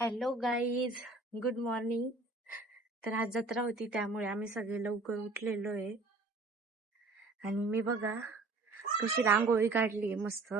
Hello guys, good morning. तर आज जत्रा होती त्यामुळे आम्ही सगळे लवकर उठलेलो आहे. आणि मी बघा कशी रांगोळी काढली मस्त.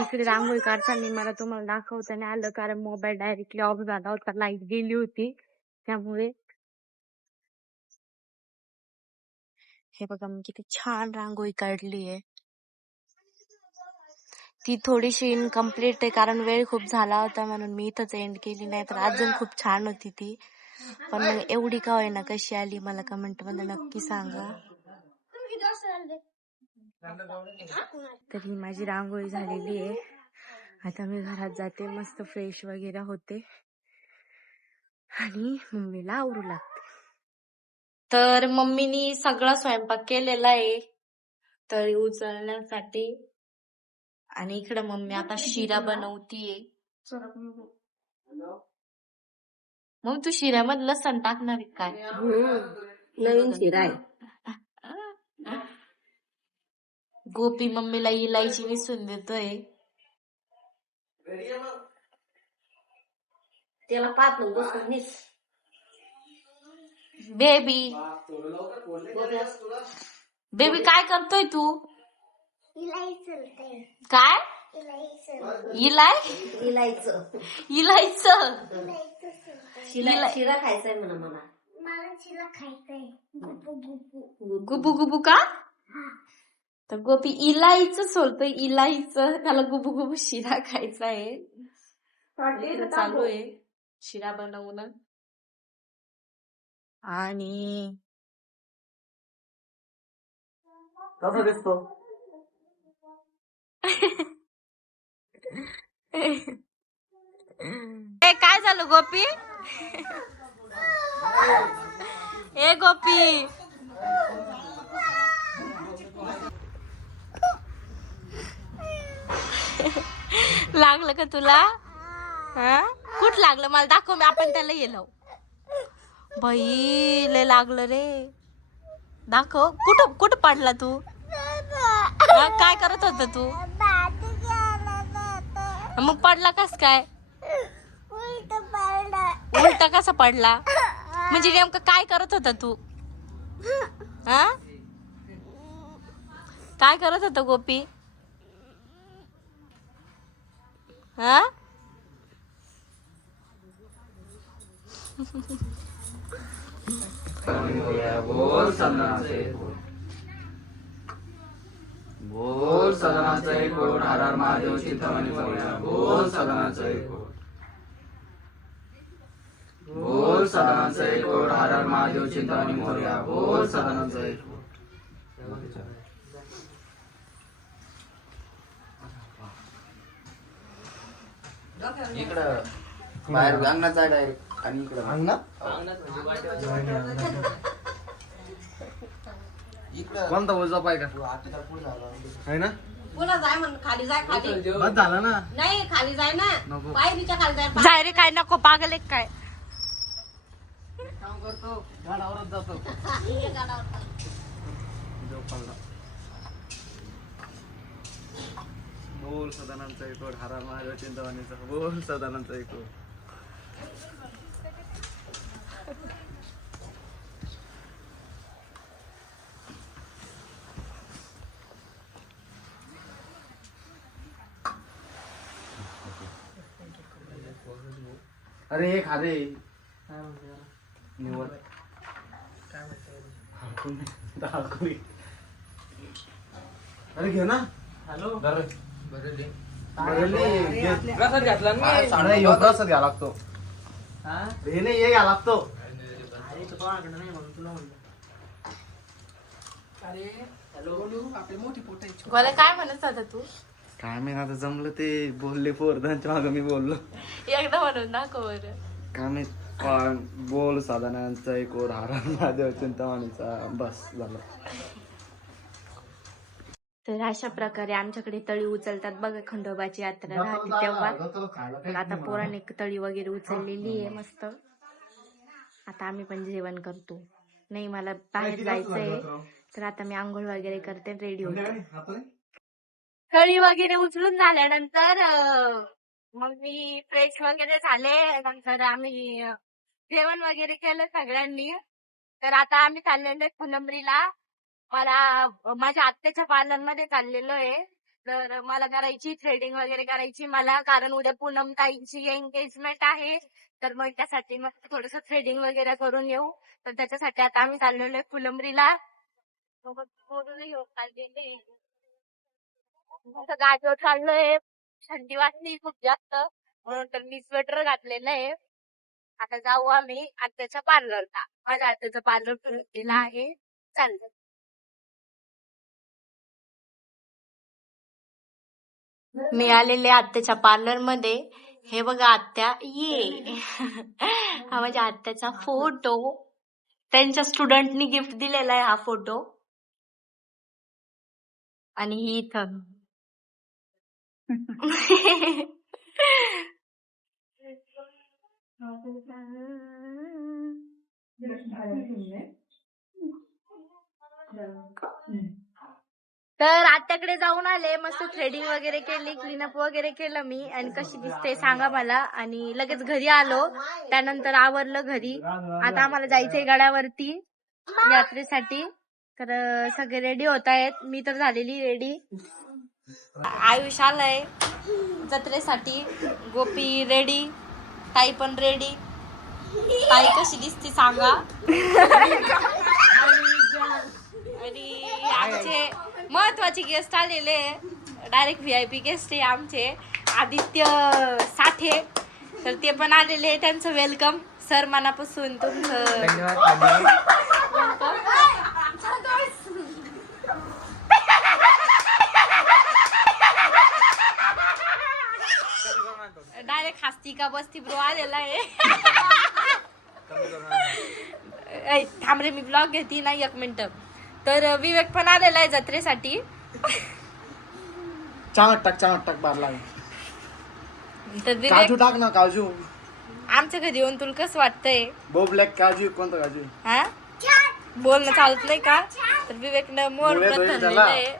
इकडे रांगोळी काढताना मला तुम्हाला दाखवता नाही आलं कारण मोबाईल डायरेक्टली ऑफ झाला होता, लाईट गेली होती त्यामुळे. हे बघा मी किती छान रांगोळी काढली आहे. ती थोडीशी इनकम्प्लीट आहे कारण वेळ खूप झाला होता म्हणून मी इथंच एंड केली, नाही तर अजून खूप छान होती ती. पण मग एवढी का होईना कशी आली मला कमेंट मध्ये नक्की सांगा. तर ही माझी रांगोळी झालेली आहे. आता मी घरात जाते, मस्त फ्रेश वगैरे होते आणि मम्मीला आवरू लागते. तर मम्मीनी सगळा स्वयंपाक केलेला आहे तळी उचलण्यासाठी. आणि इकडे मम्मी आता शिरा बनवतीये. मग तू शिऱ्यामध्ये लसण टाकणार आहे काय? नवीन शिरा आहे. गोपी मम्मीला इलायची विसून देतोय. त्याला पाच लोक बसून नीस. बेबी बेबी काय करतोय तू? काय इलाय इलायचं इलायचं शिरा खायचाय मला. शिरा खायचंय. गुबू गुबू का? तर गोपी इलायचं सोलतोय, इलायचं. त्याला गुबू गुबू शिरा खायचा आहे. चालू आहे शिरा बनवून. आणि कसा दिसतो? काय झालं गोपी? ए गोपी लागलं का तुला? हा कुठ लागलं मला दाखव, मी आपण त्याला येलो. बाई लय लागलं रे, दाखव. कुठं कुठं पडला तू? काय करत होता तू? मग पडला कस काय? उलटा कसा पडला? म्हणजे नेमकं काय करत होता तू? हा काय करत होता गोपी? हा बोल सदनाचे बोल सदनाचे कोट हर हर महादेव चिंतामणी मोरया. बोल सदनाचे कोट बोल सदनाचे कोट हर हर महादेव चिंतामणी मोरया. बोल सदनाचे कोट. इकडं बाहेर अंगणात जाय डायरेक्ट. आणि इकडं अंगणात कोणता उजवा पाय का आहे ना? पुन्हा जाय म्हण, खाली जाय. खाली बस झाला ना. नाही, खाली जाय ना. नको. पायरीच्या खाली जाय. जाय रे, काय नको, पागल एक काय? काम करतो गाडावरच जातो. बोल सदानंदचा कोट हर हर महादेव चिंतामणीचा. बोल सदानंदचा कोट. अरे हे खा रे. निवड अरे घे ना. हॅलो प्रसाद घ्या लागतो. हे नाही हे घ्या लागतो. गोल्या काय म्हणत होता तू? काय मी आता जमलं ते बोलले पोरदांच्या मागं मी बोललो. एकदा म्हणून दाखव बरं. काय मी बोल साधनांचा एक ओर हर हर महादेव चिंतामणीचा. बस झालं. तर अशा प्रकारे आमच्याकडे तळी उचलतात बघा, खंडोबाची यात्रा राहते तेव्हा. तर आता पोरांनी तळी वगैरे उचललेली आहे मस्त. आता आम्ही पण जेवण करतो. नाही मला बाहेर जायचंय, तर आता मी आंघोळ वगैरे करते, रेडी होते. तळी वगैरे उचलून झाल्यानंतर मग मी फ्रेश वगैरे झाले, नंतर आम्ही जेवण वगैरे केलं सगळ्यांनी. तर आता आम्ही चाललेलो आहे फुलंब्रीला. मला माझ्या आत्याच्या पार्लर मध्ये चाललेलो आहे. तर मला करायची थ्रेडिंग वगैरे करायची मला, कारण उद्या पूनम ताईंची एंगेजमेंट आहे. तर मग त्यासाठी मग थोडस थ्रेडिंग वगैरे करून येऊ. तर त्याच्यासाठी आता आम्ही चाललेलो आहे फुलंब्रीला. गाडीवर चाललोय, थंडी वाजली खूप जास्त, म्हणून तर मी स्वेटर घातलेलं आहे. आता जाऊ आम्ही आत्याच्या पार्लरला. माझ्या आत्याचं पार्लर केलं आहे, चाललं. मी आलेले आत्याच्या पार्लर मध्ये. हे बघा आत्या, ये हा माझ्या आत्याचा फोटो. त्यांच्या स्टुडंटनी गिफ्ट दिलेला आहे हा फोटो. आणि ही इथं तर आत्याकडे जाऊन आले, मस्त थ्रेडिंग वगैरे केली, क्लीनअप वगैरे केलं मी. आणि कशी दिसते सांगा मला. आणि लगेच घरी आलो, त्यानंतर आवरलं घरी. आता आम्हाला जायचंय गडावरती यात्रेसाठी. तर सगळे रेडी होत आहेत, मी तर झालेली रेडी. आयुष आलंय जत्रेसाठी, गोपी रेडी, ताई पण रेडी. ताई कशी दिसते सांगा. आणि आमचे महत्वाचे गेस्ट आलेले, डायरेक्ट VIP गेस्ट आहे आमचे, आदित्य साठे. तर ते पण आलेले, त्यांचं वेलकम. सर मनापासून तुमचं धन्यवाद. डायरेक्ट हस्ती का बसती ब्रो आलेला आहे. थांब रे, मी ब्लॉग घेते ना, 1 मिनिट. तर विवेक पण आलेला आहे जत्रेसाठी. चांगट बार लाग. तर विवेक, काजू टाक ना, काजू. आमच्या घरी येऊन तुला कसं वाटतंय? ब्लॅक काजू, कोणता काजू? हा, बोलणं चालत नाही का? तर विवेकनं मोर धरलेलं आहे.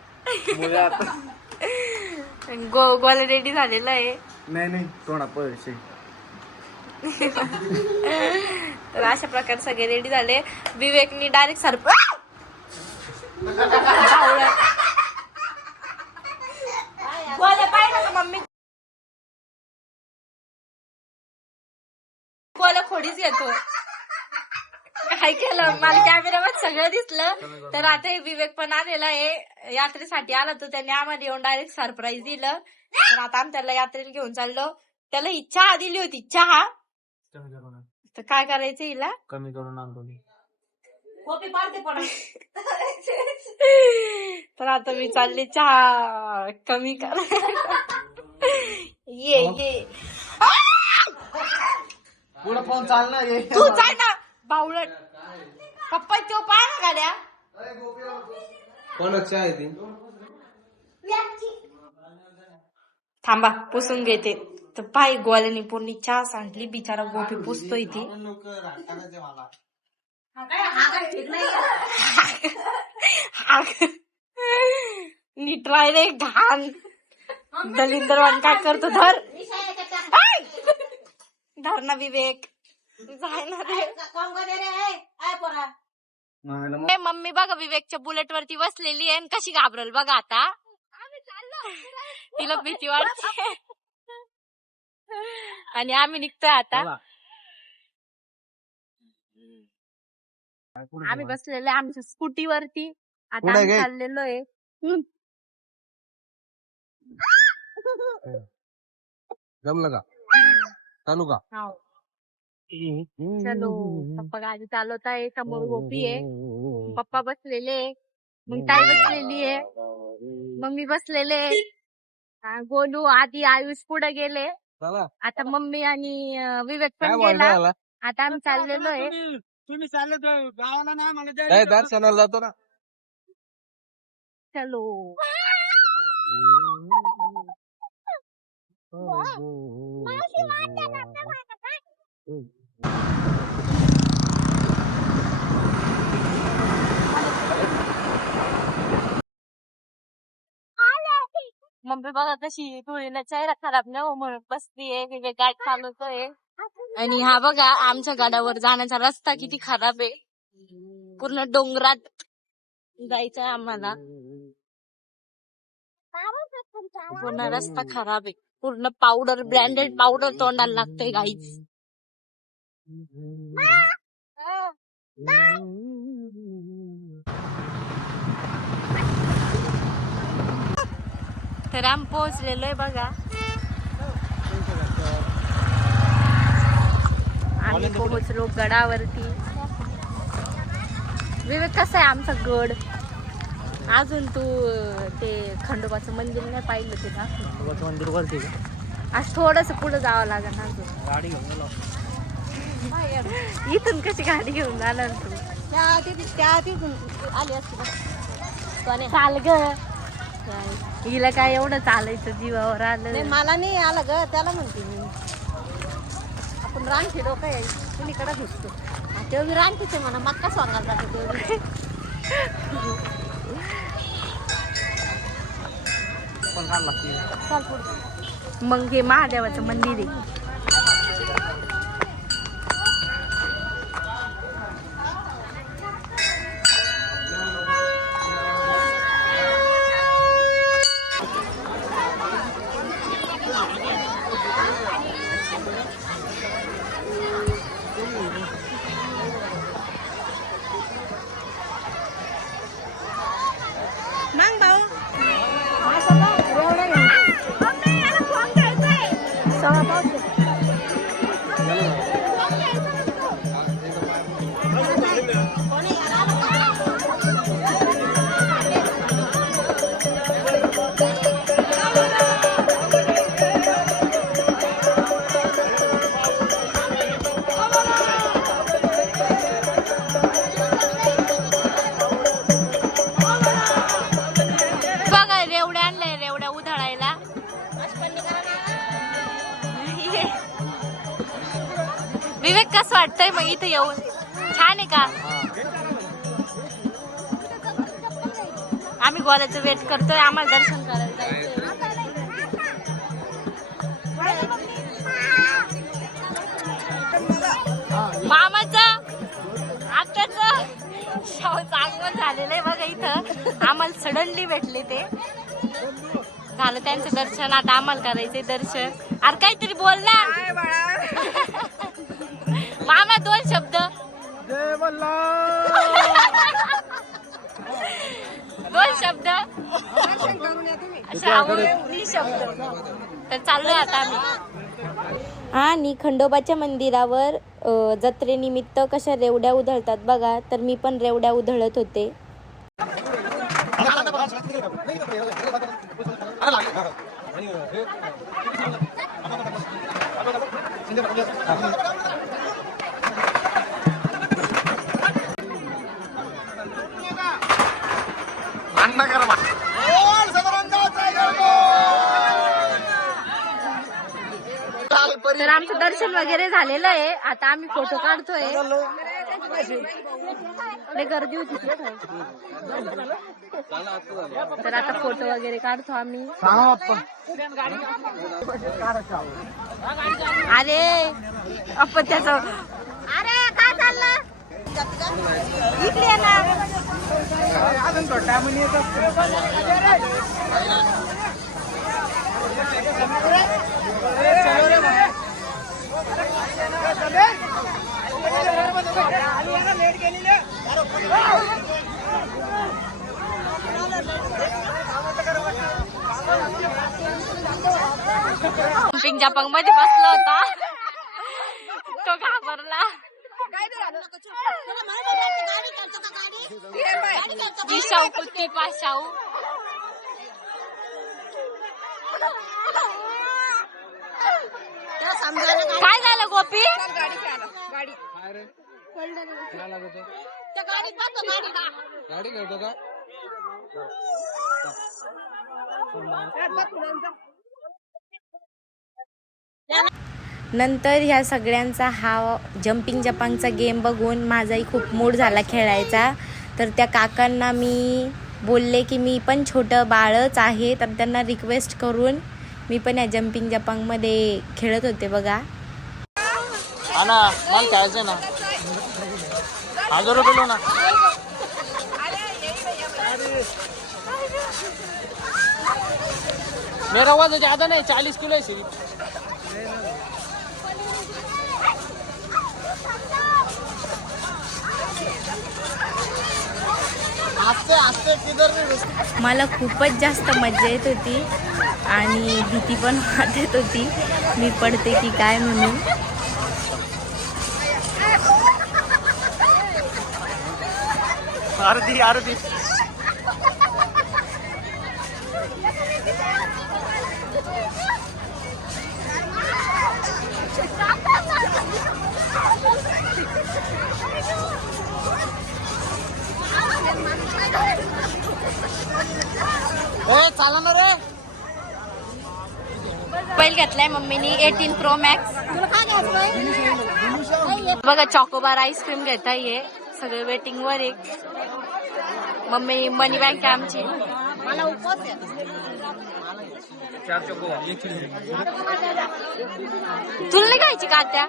गोल रेडी झालेला आहे. नाही तोंडा पैसे. तर अशा प्रकारे सगळे रेडी झाले. विवेकनी डायरेक्ट मम्मी बोला खोडीच येतो. काय केलं, मला कॅमेरावर सगळं दिसलं. तर आता हे विवेक पण आलेला आहे, यात्रेसाठी आला तो. त्याने आम्हाला येऊन डायरेक्ट सरप्राईज दिलं. तर आता आम्ही त्याला यात्रेला घेऊन चाललो. त्याला ही चहा दिली होती, चहा. तर काय करायचं हिला? कमी करून आणतो. तर आता मी चालले चहा कमी कर. ये पुढे फोन चालणार. तू चाल ना बावळट. पप्पा तो पाय ना गाड्या. कोणाची आहे ती? थांबा पुसून घेते. तर पाय गोल्याने पूर्ण चहा सांडली, बिचारा गोपी पुसतोय ती. नीट राय रे घाण. दलिंदरवान काय करतो? धर धर ना विवेक, जाय ना रे. मम्मी बघा विवेकच्या बुलेट वरती बसलेली आहे, कशी घाबरल बघा आता. तिला भीती वाटते. आणि आम्ही निघतोय आता. आम्ही बसलेलो आहे आमच्या स्कूटीवरती. आता आम्ही चाललेलो आहे. जमलं का? चालू का? चलो. पप्पा गाडी चालवत आहे, समोर गोपी आहे, पप्पा बसलेले, मग ताई बसलेली आहे, मम्मी बसलेले, गोलू आधी आयुष पुढे गेले. आता मम्मी आणि विवेक पण गेला. आता आम्ही चाललेलो आहे. तुम्ही चालले गावाला ना, मला दर्शनाला जातो ना. चलो. मग मम्मी बघा कशी धुळीनं चेहरा खराब नाही हो म्हणून बसतीये विवेक गाठ चालवतोय. आणि हा बघा आमच्या गाडावर जाण्याचा रस्ता किती खराब आहे. पूर्ण डोंगरात जायचंय आम्हाला. पूर्ण रस्ता खराब आहे. पूर्ण पावडर ब्रँडेड पावडर तोंडाला लागतोय गाईच. तर आम्ही पोहोचलेलो आहे बघा. आम्ही पोहोचलो गडावरती. विवेक कसा आहे आमचा गड. अजून तू ते खंडोबाचं मंदिर नाही पाहिलं ते ना. खंडोबाचं मंदिर वरती आज थोडस पुढे जावं लागेल अजून. गाडी घेऊन गेलो. इथून कशी गाडी घेऊन जाणार तू. आली असते चाल ग. हिला काय एवढं चालायचं जीवावर आलं. मला नाही आलं ग त्याला म्हणते मी. आपण रानटी डोकं आहे कुणीकडे घुसतो तेवढी रानटीच आहे म्हणा. मक्का स्वांगाला जातो तेवढी. पण काय लागते. चल पुढे. मग हे महादेवाचं मंदिर आहे. मग भाऊ विवेक कसं वाटतंय मग इथे येऊन. छान आहे का. आम्ही गोल्याचं वेट करतोय. आम्हाला दर्शन करायला जायचंय. मामाचं आत्याचं चांगलं झालेलं आहे बघा. इथं आम्हाला सडनली भेटले ते. झालं त्यांचं दर्शन. आता आम्हाला करायचंय दर्शन. अरे काहीतरी बोल ना मामा. 2 शब्द. जय मल्हार. 2 शब्द. शब्द. तर चाललोय आता आम्ही. आणि खंडोबाच्या मंदिरावर जत्रेनिमित्त कशा रेवड्या उधळतात बघा. तर मी पण रेवड्या उधळत होते. तर आमचं दर्शन वगैरे झालेलं आहे. आता आम्ही फोटो काढतोय. लय गर्दी होती तिथं. तर आता फोटो वगैरे काढतो आम्ही. अरे आपण त्याच अरे काय चाललं इकडे ना. जम्पिंग जपांग मध्ये बसला होता तो घाबरला. शाहू कुत्ती पाशाऊ. काय झालं गोपी. गाडी घेतो का. नंतर ह्या सगळ्यांचा हा जम्पिंग जपांगचा गेम बघून माझाही खूप मूड झाला खेळायचा. तर त्या काकांना मी बोलले की मी पण छोटं बाळच आहे, तर त्यांना रिक्वेस्ट करून मी पण या जम्पिंग जपांगमध्ये खेळत होते बघा. ना मला खेळायचं ना 1000 रुपये लो ना. मेरा वजन ज्यादा नहीं 40 किलो है सिर्फ. आस्ते आस्ते किधर नहीं. मला खूपच जास्त मजा येत होती आणि भीती पण वाटत होती मी पडते की काय म्हणून. अर्धी अर्धी. चाला ना रे. मोबाईल घेतलाय मम्मीनी 18 Pro Max. तुला काय घ्यायचं बघा चॉकोबार आईस्क्रीम घेता ये सगळे वेटिंग वर आहे. मम्मी मनी बँक आहे आमची. मला उपवास आहे. 4 चोको 1 किलो. तुला नाही खायची का आत्या?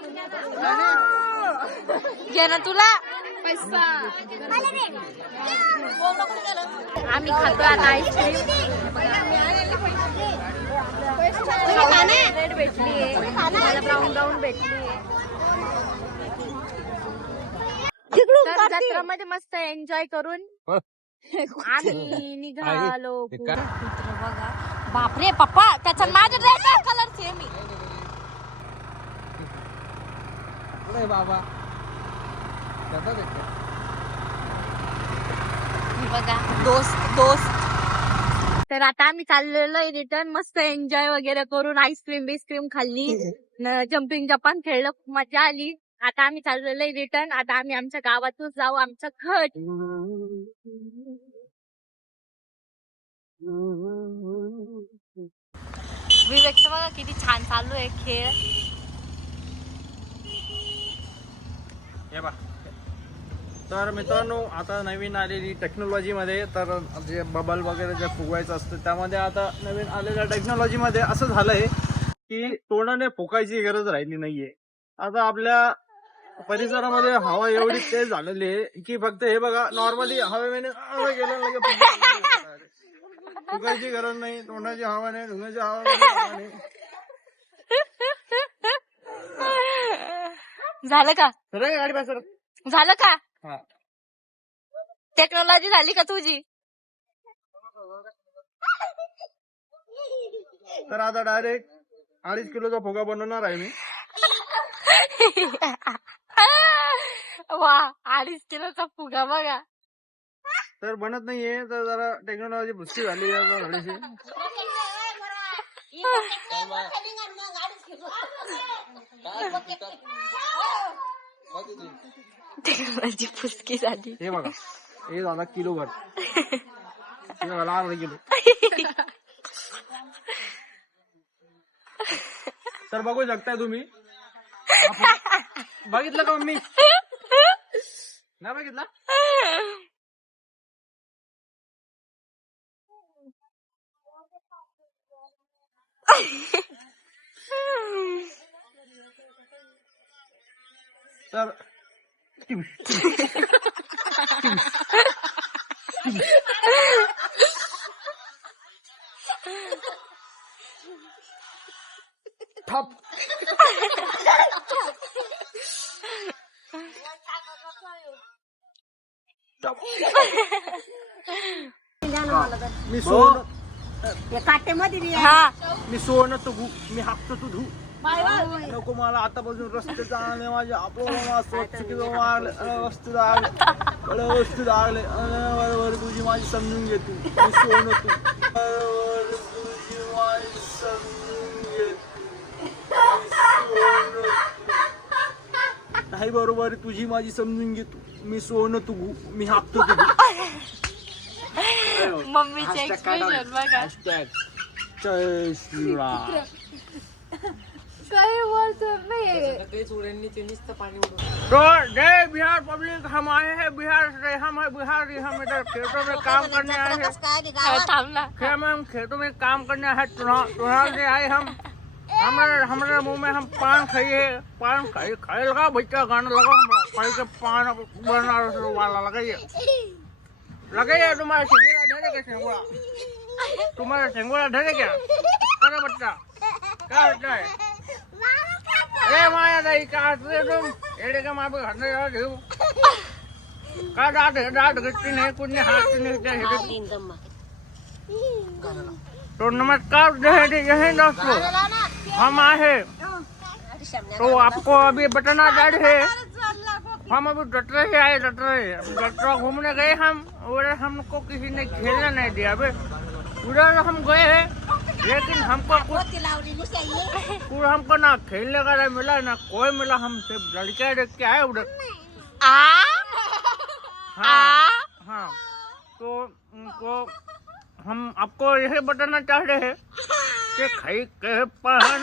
घे ना तुला. आम्ही खातो आता आईस्क्रीम. रेड भेटली मला ब्राऊन ब्राऊन भेटली. तर जत्रामध्ये मस्त एन्जॉय करून आम्ही निघालो. कुत्र बघा. बापरे पप्पा त्याचा माझ्या ड्रेस कलर सेम आहे. बाबा बघा दोस्त दोस्त. तर आता आम्ही चाललेलो आहे रिटर्न. मस्त एन्जॉय वगैरे करून आईस्क्रीम बिस्क्रीम खाल्ली, जम्पिंग जपान खेळलं, खूप मजा आली. आता आम्ही चाललेलो आहे रिटर्न. आता आम्ही आमच्या गावातून जाऊ आमचं खट. विवेकचं बघा किती छान चालू आहे खेळ. हे बा. तर मित्रांनो आता नवीन आलेली टेक्नॉलॉजीमध्ये तर जे बबल वगैरे जे फुगवायचं असतं त्यामध्ये आता नवीन आलेल्या टेक्नॉलॉजीमध्ये असं झालंय की तोंडाने फुकायची गरज राहिली नाहीये. आता आपल्या परिसरामध्ये हवा एवढी तेज झालेली आहे की फक्त हे बघा नॉर्मली हवेने गेलं लगे फुकायची गरज नाही. तोंडाची हवा नाही, ढुंगाची हवा नाही. झालं का? सर गाडी पास झालं का? हा. टेक्नॉलॉजी झाली का तुझी? तर आता डायरेक्ट 2.5 किलोचा फुगा बनवणार आहे मी. वा 2.5 किलोचा फुगा बघा. तर बनत नाहीये तर जरा टेक्नॉलॉजी पुष्टी झाली आहे थोडीशी. टेक्नॉलॉजी पुसकी झाली. हे बघा हे झाला किलोभर. हे झाला अर्धा किलो. तर बघू शकताय तुम्ही. बघितलं का मम्मी? नाही बघितलं. तर ठप. मी सोन काटेमध्ये हा मी सोन तू मी हाकतो तू धू. नको मला आतापासून रस्ते चालले माझे आपलं स्वच्छ वस्तू लागले वस्तू लागले बरोबर तुझी माझी समजून घे तू. मी सोन तू बरोबर तुझी माझी समजून घे नाही बरोबर तुझी माझी समजून घे तू. मी सोन तू मी हाकतो तू. मम्मीचे एक्सप्रेशन बघा. जय श्रीराम. काही बोलतो नाही तो जय बिहार पब्लिक, हम आए हैं बिहार से, हम है बिहारी, हम इधर खेतों में काम करने आए हैं। काय आली गावात? थांब ना. हम खेतों में काम करने आए तुहार से आए हम। हमारे मुंह में हम पान खाइए, पान खाए लगा बच्चा गाना लगा हमारा खाई के पान बना वाला लगाइए तुम्हारा सिंगुड़ा ढेरे के सिंगुड़ा, तुम्हारा सिंगुड़ा ढेरे क्या अरे बच्चा क्या बच्चा है? ए माया दाई का हंसते तुम एड़े का माँ पे हंसने जा रहे का डांट गट्टी नहीं कुछ नहीं हाथ नहीं क्या है तीन दम्मा. तो नमस्कार यही दोस्तों, हम आए हैं तो आपको अभी बताना चाह रहे हैं, हम अभी डटरे से आए, डटरा घूमने गए हम, और हमको किसी ने खेलने नहीं दिया। अबे उधर हम गए हैं लेकिन हमको कुछ हमको ना खेलने का नहीं मिला ना कोई मिला, हम सिर्फ लड़के देख के आए उधर। हाँ तो उनको हम आपको यही बताना चाह रहे हैं कि खाई के पहन